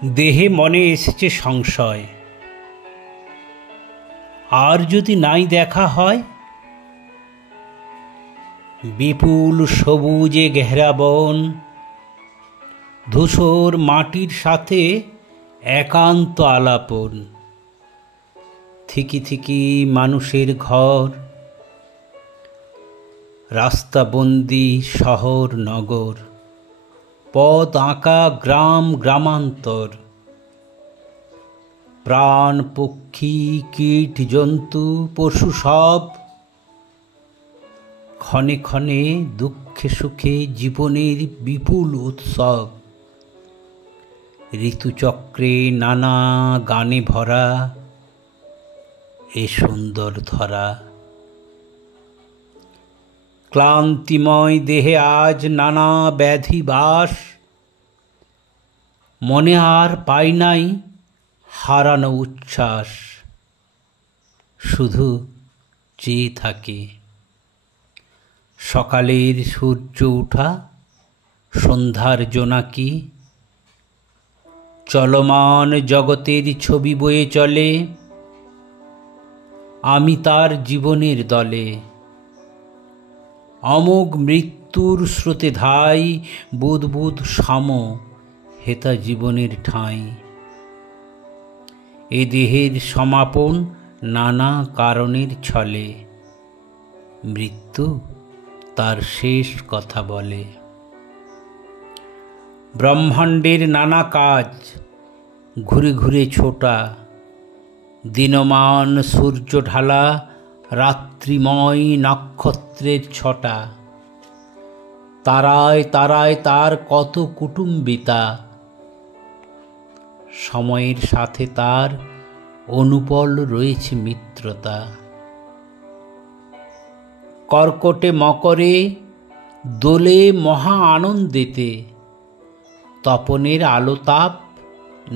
দেহে মনে এসেছে সংশয়, আর যদি নাই দেখা হয়। বিপুল সবুজে ঘেরা বন, ধূসর মাটির সাথে একান্ত আলাপন। থিকি থিকি মানুষের ঘর, রাস্তাবন্দি শহর নগর, পথ আঁকা গ্রাম গ্রামান্তর। প্রাণ পক্ষী কীট জন্তু পশু সব, ক্ষণে ক্ষণে দুঃখে সুখে জীবনের বিপুল উৎসব। ঋতুচক্রে নানা গানে ভরা এ সুন্দর ধরা। ক্লান্তিময় দেহে আজ নানা ব্যাধি বাস, মনে আর পাই নাই হারানো উচ্ছ্বাস। শুধু চেয়ে থাকে সকালের সূর্য ওঠা, সন্ধ্যার জোনাকি। চলমান জগতের ছবি বয়ে চলে, আমি তার জীবনের দলে। অমোঘ মৃত্যুর স্রোতে ধাই, বুদ বুদ সাম হেতা জীবনের ঠাঁই। এ দেহের সমাপন নানা কারণের ছলে, মৃত্যু তার শেষ কথা বলে। ব্রহ্মাণ্ডের নানা কাজ ঘুরে ঘুরে ছোটা, দিনমান সূর্য ঢালা রাত্রিময় নক্ষত্রের ছটা। তারায় তারায় তার কত কুটুম্বিতা, সময়ের সাথে তার অনুপল রয়েছে মিত্রতা। কর্কটে মকরে দোলে মহা আনন্দেতে, তপনের আলোতাপ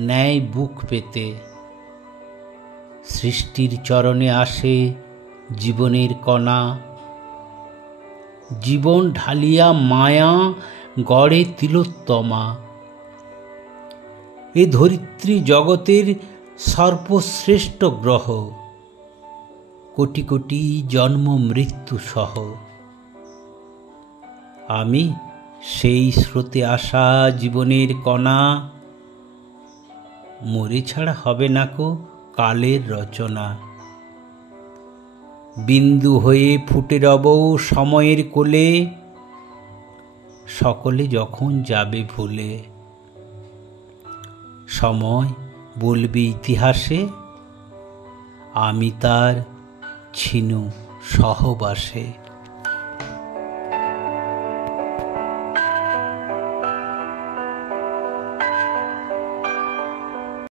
নেয় বুক পেতে। সৃষ্টির চরণে আসে জীবনের কণা, জীবন ঢালিয়া মায়া গড়ে তিলোত্তমা। এ ধরিত্রী জগতের সর্বশ্রেষ্ঠ গ্রহ, কোটি কোটি জন্ম মৃত্যু সহ। আমি সেই স্রোতে আসা জীবনের কণা, মরে ছাড়া হবে না কো কালের রচনা। বিন্দু হয়ে ফুটে রব সময়ের কোলে, সকলে যখন যাবে ভুলে। সময় বলবে ইতিহাসে, আমি তার ছিনু সহবাসে।